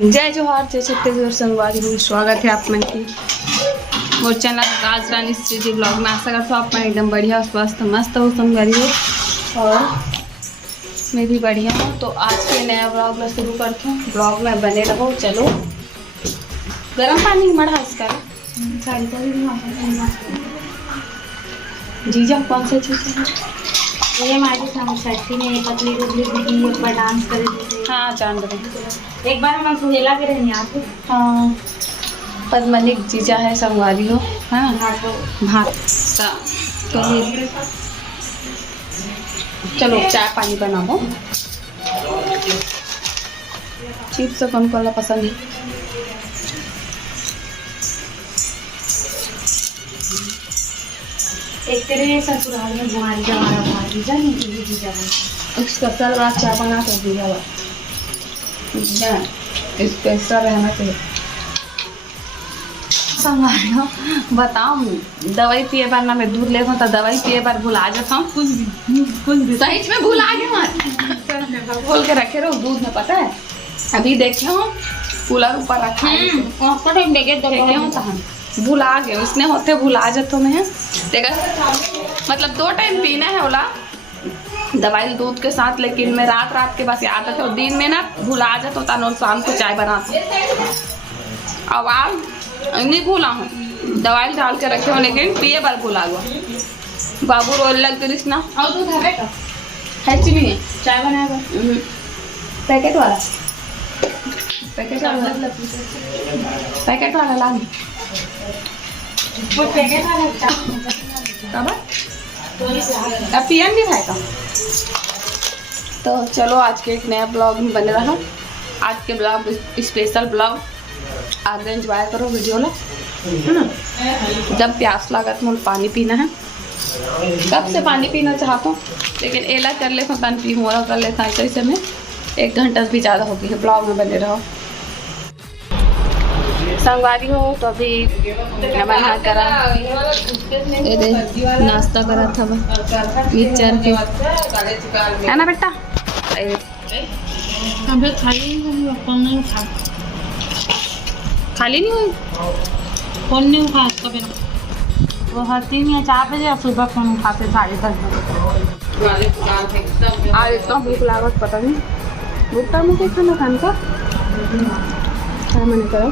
जय जोहार जय छत्तीसगढ़ संगवारी हूँ। स्वागत है आप मन की मोर चैनल राज रानी श्री ब्लॉग में। आशा करता हूँ आप मन एकदम बढ़िया स्वस्थ मस्त हो संगवारी हो और मैं भी बढ़िया हूँ। तो आज के नया ब्लॉग में शुरू करती हूँ। ब्लॉग में बने रहो। चलो गर्म पानी मढ़ा इसका जीजा कौन सा चीज़ ये हमारी संस्कृति में पतली दुबली दीदी एक बार डांस करे थे। हाँ जान रहे एक बार हम सुहेला के रहने आते। हाँ पद्मनिक जीजा है संगवारी हो। हाँ भात तो चलो चाय पानी बनाओ। चिप्स कौन कौन पसंद है? एक तेरे ससुराल में बुआरी जवारा बुआरी जानी दीदी जवारा स्पेशल बात चाय बना कर दिया हुआ स्पेशल रहना चाहिए। संगवारी हो बताओ दवाई पिए बार ना मैं दूध लेता हूँ तो दवाई पिए बार भुला जाता हूँ। कुछ सही में भुला गया मत खोल के रखे रहो दूध में। पता है अभी देखे हो कूलर ऊपर रखा है भुला गए उसने होते भुला जाते मैं देखा। मतलब 2 टाइम पीना है बोला दवाई दूध के साथ, लेकिन मैं रात के बस याद रखे और दिन में ना भुला जाता होता और शाम को चाय बनाता। अब आज नहीं भूला हूँ दवाई डाल के रखे हो लेकिन पिए बार भुला हुआ। बाबू रोल लग गई ना और दूध है चीनी है चाय बनाएगा पैकेट वाला ला वो पैकेट वाला कब अब पियन भी खाएगा। तो चलो आज के एक नया ब्लॉग में बने रहा। आज के ब्लॉग स्पेशल ब्लॉग आज एंजॉय करो वीडियो ला है ना। जब प्यास लगा तो मुझे पानी पीना है। कब से पानी पीना चाहता हूँ लेकिन एला कर लेता हूँ तन पी हुआ कर लेता है। ऐसे में 1 घंटा भी ज़्यादा हो गई है। ब्लॉग में बने रहो संगवारी हो। तो अभी नमन करा नाश्ता करा था मिक्सचर के है ना बेटा। खाली नहीं हुई फोन नहीं उठा इसका बिना वो हर 3 या 4 बजे सुबह फोन उठाते 10:30 बजे। आज इतना भूख लागत पता नहीं भूखता मुझे खाना खाने का क्या मैंने करो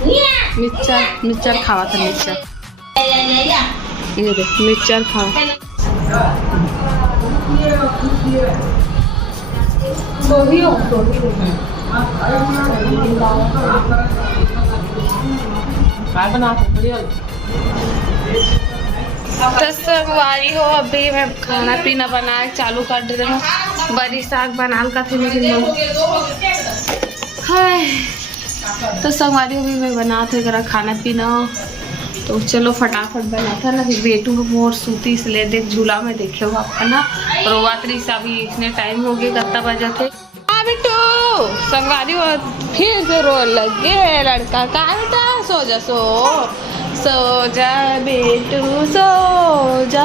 मिक्सचर खावा था मिक्सचर ये देख मिक्सचर खावा तो संगवारी हो। अभी मैं खाना पीना बना चालू कर दे रहा हूँ। बड़ी साग बनाल का थी लेकिन तो संगवारी अभी मैं बनाते करा खाना पीना। तो चलो फटाफट बना था ना फिर बेटू को मोर सूती इसलिए देख झूला में देखे हो आप है ना रोवात्री सा भी इतने टाइम हो गए कितना बजे थे। हाँ बेटू संगवारी हो फिर से रो लगे लड़का का बेटा सो जा बेटू सो जा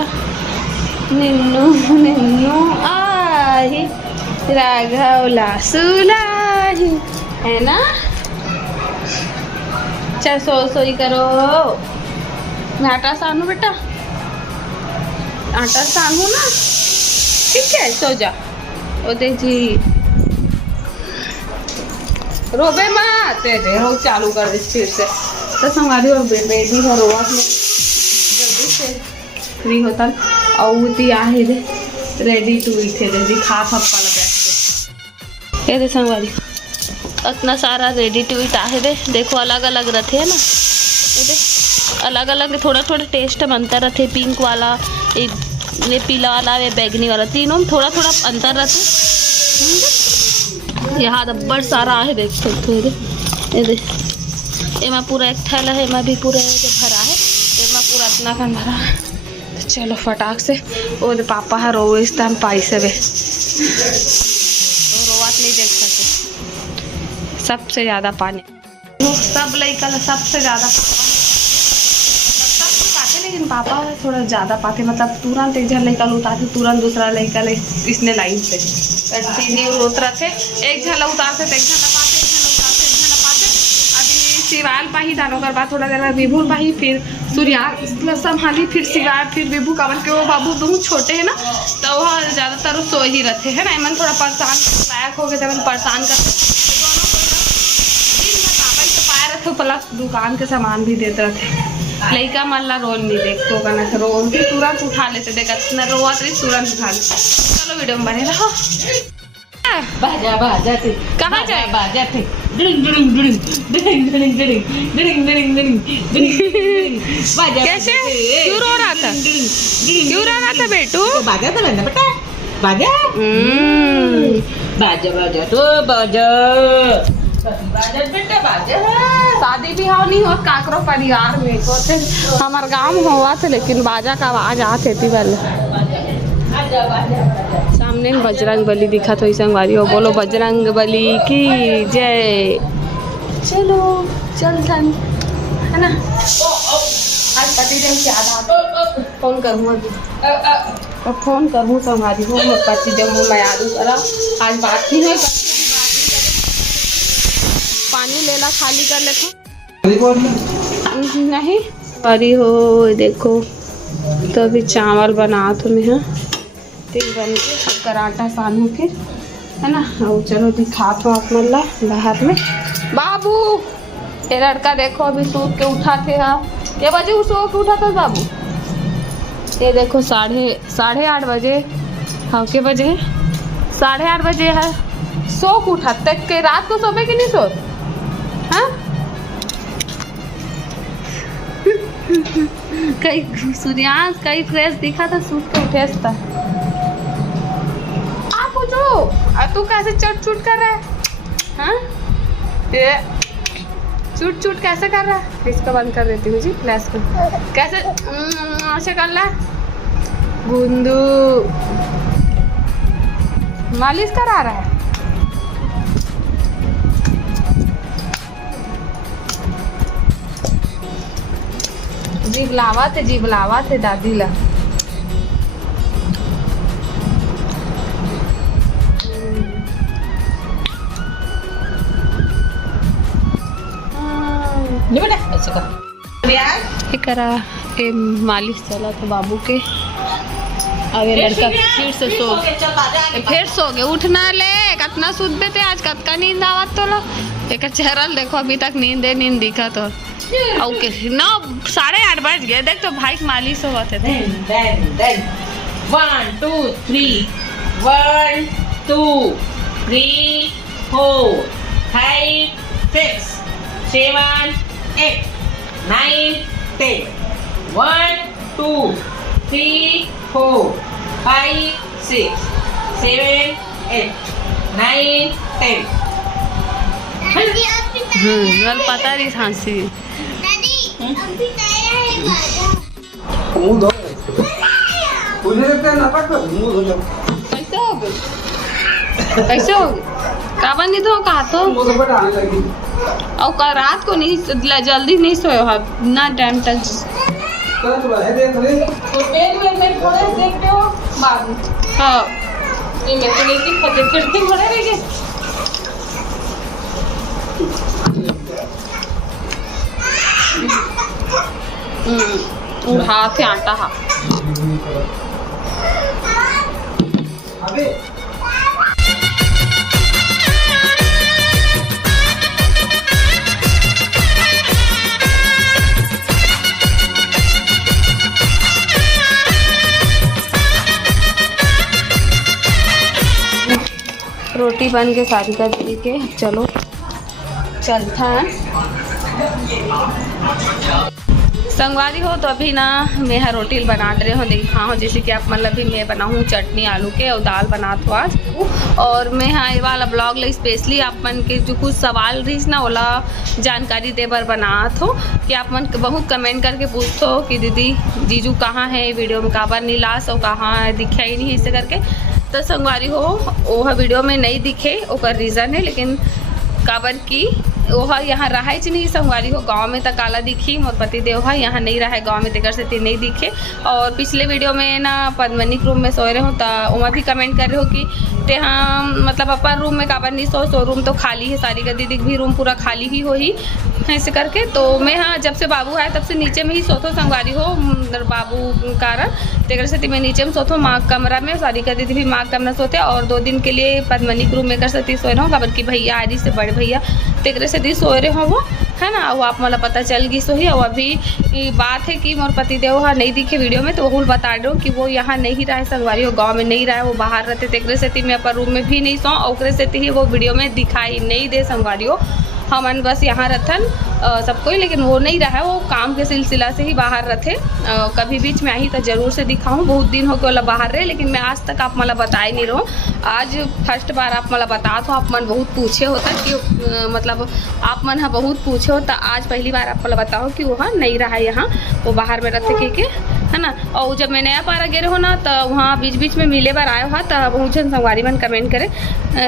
निन्नू निन्नू आही राघवला सुलाही है ना। चल सोई करो मैं आटा सानू बेटा आटा सानू ना ठीक है सो जा। ओ देख जी रोबे मत रो चालू कर दे फिर से। तो हमारी और बेबी है रोवा जल्दी से फ्री होता और उती आहे दे रेडी टू ईट है जी खा फप्पा लगा ये दे संगवारी इतना सारा रेडी टू ईट आहे दे। देखो अलग अलग रहते है ना ये अलग अलग थोड़ा थोड़ा टेस्ट में अंतर रहते। पिंक वाला ये पीला वाला ये बैगनी वाला तीनों में थोड़ा थोड़ा अंतर रहते। यहाँ दब्बड़ सारा है देख सकते हो ये एमा पूरा एक थैला है एमा भी पूरा भरा है एमा पूरा इतना कन भरा है। तो चलो फटाक से वो पापा है रो इस टाइम पाई से वे रोवात नहीं देख सकते। सबसे ज़्यादा पानी सब लड़का सबसे ज़्यादा पाते लेकिन पापा थोड़ा ज़्यादा पाते मतलब तुरंत एक जन लड़का उतारते तुरंत दूसरा लड़का इसने लाइन से कंटिन्यू रोत रहे थे। एक झला उतारते तो एक झला पाते एक झला उतारते शिवाल पाही दानो कर बाद थोड़ा देर बाद विभू पाही फिर सूर्या संभाली फिर शिवाल फिर विभू कावन के वो बाबू बहुत छोटे है ना तो वह ज़्यादातर सो ही रहते है ना मन थोड़ा परेशान लायक हो गए थे परेशान कर दिन भर पापा के पाए रखे प्लस दुकान के सामान भी देते रहते लड़का मल्ला रोल नहीं देखो करना रोल भी तुरंत उठा लेते देखा न रोआ तो तुरंत उठा लेते। चलो वीडियो में बने रहो। बाजा बाजा थे कहाँ जाए बाजा थे डिंग डिंग डिंग डिंग डिंग डिंग डिंग डिंग डिंग डिंग बाजा कैसे क्यों रो रहा था क्यों रो रहा था बेटू बाजा तो बंदा बेटा बाजा बाजा बाजा तो बाजा बाजा बेटा बाजा शादी बिहाव नहीं होत काकरो परिवार में होते हमार गांव हुआ थे लेकिन बाजा का आवाज आते थी पहले। सामने में बजरंग बली दिखा तो संगवारी हो बोलो बजरंग बली की जय। चलो चल धन है ना आज पतिदेव की याद आती फोन करूँ अभी फोन करूँ संगवारी हो पतिदेव मैं याद करा आज बात नहीं है पानी लेला खाली कर लेता नहीं अरे हो देखो तो अभी चावल बना तो मैं हाँ तेल बन के कराटा सानू के है ना और चलो दिखा तो आप मल्ला बाहर में बाबू ये लड़का देखो अभी सो के उठा थे हाँ क्या बजे सो के उठा था बाबू ये देखो 8:30 बजे हाँ के बजे 8:30 बजे है सो के उठा तक के रात को सोबे कि नहीं सो हाँ कई सूर्यांश कई फ्रेश दिखा था सूट के उठे था आप जो तू कैसे चट कर रहा है हाँ ये चूट कैसे कर रहा है इसको बंद कर देती हूँ जी फ्लैश को कैसे ऐसे कर रहा है गुंदू मालिश करा रहा है जीभ लावा थे दादी ला करा ए मालिश चला था बाबू के अबे लड़का फिर से सो गए उठना ले कितना सुधे थे आज कतका नींद आवत तो लो एक चेहरा देखो अभी तक नींद दिखा तो ओके 8:30 बज गए देख तो भाई मालिश हुआ थे 1 2 3 1 2 3 4 5 6 7 8 9 10 1 2 3 4 5 6 7 8 9 10 कल पता नहीं खांसी कैसे हो काबा नहीं तो कहा तो और रात को नहीं जल्दी नहीं सोए हो ना टाइम तक देखते हो बाबू हाँ ये मैं तो नहीं फिरते खड़े रह गए हाथ है आटा हा रोटी बन के सारी का दे के चलो चलता है संगवारी हो तो अभी ना मैं यहाँ रोटी बना रहे हो देखा हो जैसे कि आप मतलब भी मैं बनाऊँ चटनी आलू के और दाल बना तो आज और मैं यहाँ ये वाला ब्लॉग ले स्पेशली आप मन के जो कुछ सवाल रही ना ओला जानकारी दे बर बना हो कि आप मन बहुत कमेंट करके पूछते हो कि दीदी जीजू कहाँ है वीडियो में काबर नहीं लास और कहाँ दिखा ही नहीं ऐसे करके तो संगवारी हो वो वीडियो में नहीं दिखे ओकर रीज़न है लेकिन काबर की वह यहाँ रहा नहीं संगवारी हो, गांव में तक काला दिखी मोर पति देव है, यहाँ नहीं रहा गांव में तेकर से ती नहीं दिखे। और पिछले वीडियो में ना पद्मनी रूम में सोए रहे हो तो वहाँ भी कमेंट कर रहे हो कि ते हाँ मतलब अपन रूम में काबर नहीं सो रूम तो खाली है, सारी का दीदी भी रूम पूरा खाली ही हो ही ऐसे करके। तो मैं हाँ जब से बाबू है तब से नीचे में ही सोतो संगवारी हो, बाबू कारण तेकर से मैं नीचे में सोतो माँ कमरा में, सारी का दीदी भी माँ कमरा सोते। और 2 दिन के लिए पद्मनी रूम में कर सकती सोए रहा हूँ काबर की भैया आज से बड़े भैया तेकर से दी सोए रहे हो वो है ना। वो आप मला पता चल गई सो ही। और अभी बात है कि मोर पति देव हाँ नहीं दिखे वीडियो में, तो वो बता रहे हो कि वो यहाँ नहीं रहा है संगवारी हो, गांव में नहीं रहा है, वो बाहर रहते तेकर से मैं अपन रूम में भी नहीं सो और से ही वो वीडियो में दिखाई नहीं दे संगवारी हो। हमन बस यहाँ रथन सब कोई, लेकिन वो नहीं रहा है, वो काम के सिलसिला से ही बाहर रहते। कभी बीच में आई तो ज़रूर से दिखाऊँ, बहुत दिन हो गए बाहर रहे, लेकिन मैं आज तक आप मला बताए नहीं रहो। आज फर्स्ट बार आप मला बता तो आप मन बहुत पूछे होता कि मतलब आप मन हाँ बहुत पूछे होता, आज पहली बार आप मला बताओ कि वो हाँ नहीं रहा है यहाँ, वो बाहर में रहते के है ना। और जब मैं नया पारा गे हो ना तो वहाँ बीच बीच में मिले बार आयो हा, तो बहुत जन संगवारी मन कमेंट करे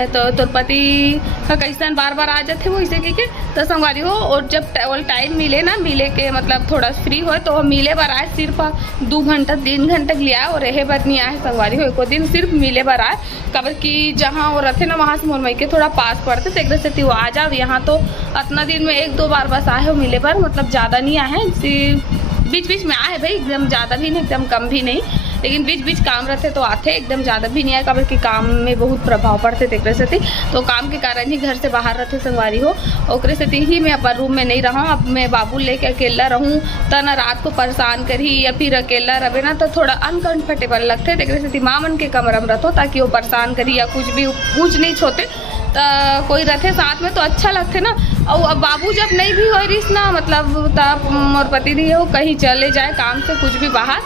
तो तोर पति का कैसन बार बार आ जाते वो इसे के तो संगवारी हो। और जब टाइम मिले ना, मिले के मतलब थोड़ा फ्री हो तो मिले बार आए, सिर्फ 2 घंटा 3 घंटा के लिए आए और रहे बार नहीं आए संगवारी हो। एको दिन सिर्फ मिले बार आए कबर कि जहाँ वो रहते ना वहाँ से मोर मई के थोड़ा पास पड़ते तो एक से वो आ जाओ। यहाँ तो इतना दिन में 1-2 बार बस आए हो मिले बार, मतलब ज़्यादा नहीं आए हैं, बीच बीच में आए भाई, एकदम ज़्यादा भी नहीं एकदम कम भी नहीं, लेकिन बीच बीच काम रहते तो आते, एकदम ज़्यादा भी नहीं आए काबर कि काम में बहुत प्रभाव पड़ते तेकरे से थी, तो काम के कारण ही घर से बाहर रहते संगवारी हो। ओकरे से ही मैं अपन रूम में नहीं रहा, अब मैं बाबू लेके अकेला रहूँ तो ना रात को परेशान करी या फिर अकेला रहे ना तो थोड़ा अनकंफर्टेबल लगते, तेकरे से माँ मन के कमरा में रहते ताकि वो परेशान करी या कुछ भी ऊँच नीच होते तो कोई रहते साथ में तो अच्छा लगते ना। और अब बाबू जब नहीं भी हो रही ना, मतलब तब मोर पति दी हो कहीं चले जाए काम से कुछ भी बाहर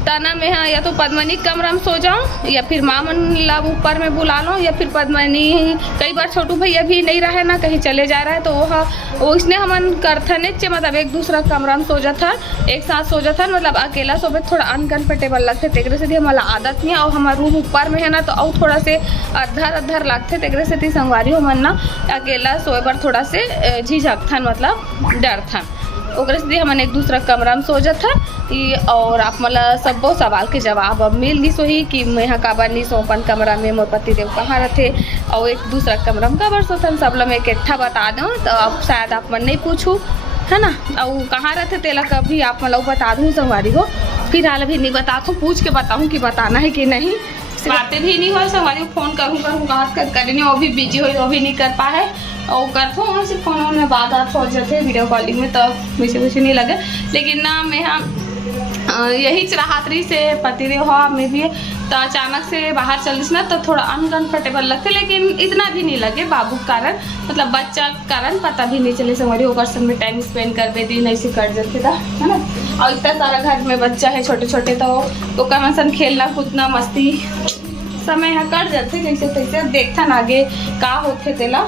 तना में हाँ या तो पद्मनी कमरा में सो जाऊँ या फिर माँ मन लाभ ऊपर में बुला लो, या फिर पद्मनी कई बार छोटू भैया भी नहीं रहे ना कहीं चले जा रहा है तो वो इसने हमन करथन मतलब एक दूसरा कमरा में सो जाता, एक साथ सो जाता, मतलब अकेला सोबे थोड़ा अनकंफर्टेबल लगते तेकरे से हमारा आदत नहीं है। और हमारा रूम ऊपर में है ना तो और थोड़ा से अधर लगते तेकरे से संगवारी हो मन ना अकेला सोए पर थोड़ा से झिझकथन मतलब डरथन, ओकरे से हमन एक दूसरा कमरा में सो जाता। और आप मतलब सबो सवाल के जवाब अब मिल गई सोही कि मैं यहाँ काबर नहीं सो अपन कमरा में, मोर पति देव कहाँ रहते और एक दूसरा कमरा में काबर सोथन, सब लोग मैं इकट्ठा बता दूँ तो अब शायद आप मन नहीं पूछूँ है ना। और कहाँ रहते तेला कभी आप मतलब बता दूँ संगवारी को, फिलहाल अभी नहीं बताता हूँ, पूछ के बताऊँ कि बताना है कि नहीं। बातें भी नहीं हो संगवारी को फ़ोन करूँ कहाँ करी नहीं, वो भी बिजी हो वो भी नहीं कर पाए और करता हूँ सिर्फ फ़ोन में बात हो जाते वीडियो कॉलिंग में तो वैसे नहीं लगे। लेकिन ना मैं हाँ यही चराहतरी से पति देव हो में भी तो अचानक से बाहर चल ना तो थोड़ा अनकंफर्टेबल लगते, लेकिन इतना भी नहीं लगे बाबू कारण, मतलब बच्चा कारण पता भी नहीं चले संगवारी होकर संग में टाइम स्पेंड कर दे दिन ऐसे कर जाते था है ना। और इतना सारा घर में बच्चा है छोटे छोटे तो कम सन खेलना कूदना मस्ती समय है कर जाते जैसे तैसे देखता ना आगे का होते तेला।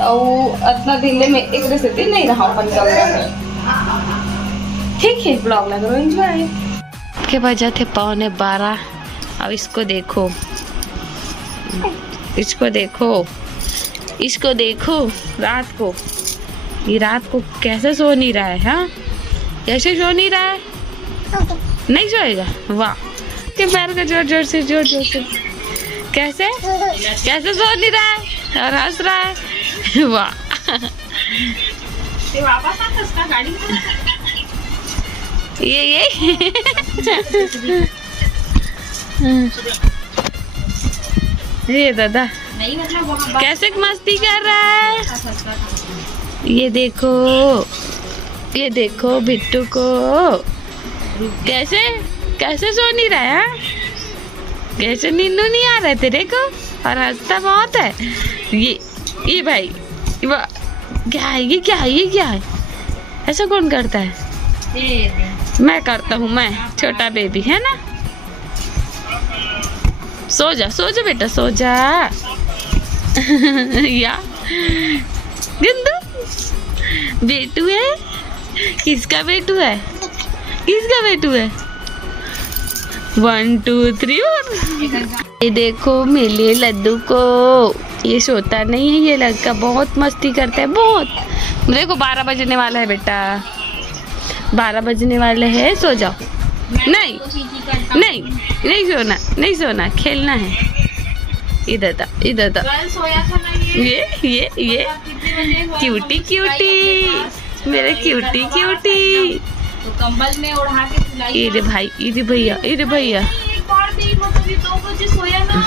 और इतना दिन में एक रेसिपी नहीं रहा अपन कमरा में। ठीक है ब्लॉग लग रहा है एंजॉय के बजे थे 11:15। अब इसको देखो इसको देखो रात को ये रात को कैसे सो नहीं रहा है, हाँ कैसे सो नहीं रहा है, नहीं सोएगा वाह के पैर का जोर से कैसे सो नहीं रहा है और हंस रहा है वाह। ये ये दादा कैसे मस्ती कर रहा है, ये देखो बिट्टू को कैसे सो नहीं रहा है, कैसे नींद नहीं आ रहा है तेरे को और हंसता बहुत है। ये भाई क्या है ऐसा कौन करता है, मैं करता हूँ, मैं छोटा बेबी है ना। सो जा बेटा सो जा या गंदू बेटू है, किसका बेटू है 1 2 3 4। ये देखो मेले लड्डू को ये सोता नहीं है, ये लड़का बहुत मस्ती करता है बहुत। देखो 12 बजने वाला है बेटा, 12 बजने वाले हैं, सो जाओ। नहीं नहीं नहीं सोना, नहीं सोना, खेलना है। इधर था, इधर था। सोया था ना ये क्यूटी क्यूटी, मेरे क्यूटी क्यूटी। तो कंबल में उड़ा के सुलाई। इरे भाई, इरे भैया, इरे भैया। मतलब ये 2 बजे सोया ना,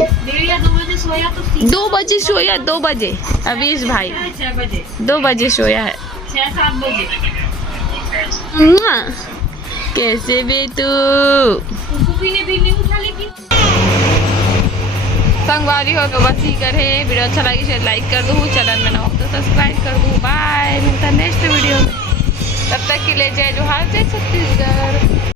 1:30 या 2 बजे सोया तो 2 बजे सोया, 2 बजे अवीश भाई 6 बजे 2 बजे सोया है। 6-7 बजे। मुआ, कैसे बे तू? सुबह ने भी नहीं उठा लेकिन संगवारी हो तो बस ही करे। वीडियो अच्छा लगी शायद लाइक कर दूँ, चैनल में ना हो तो सब्सक्राइब कर दूँ। बाय, मिलता नेक्स्ट वीडियो में। तब तक के लिए जय जोहार, जय छत्तीसगढ़।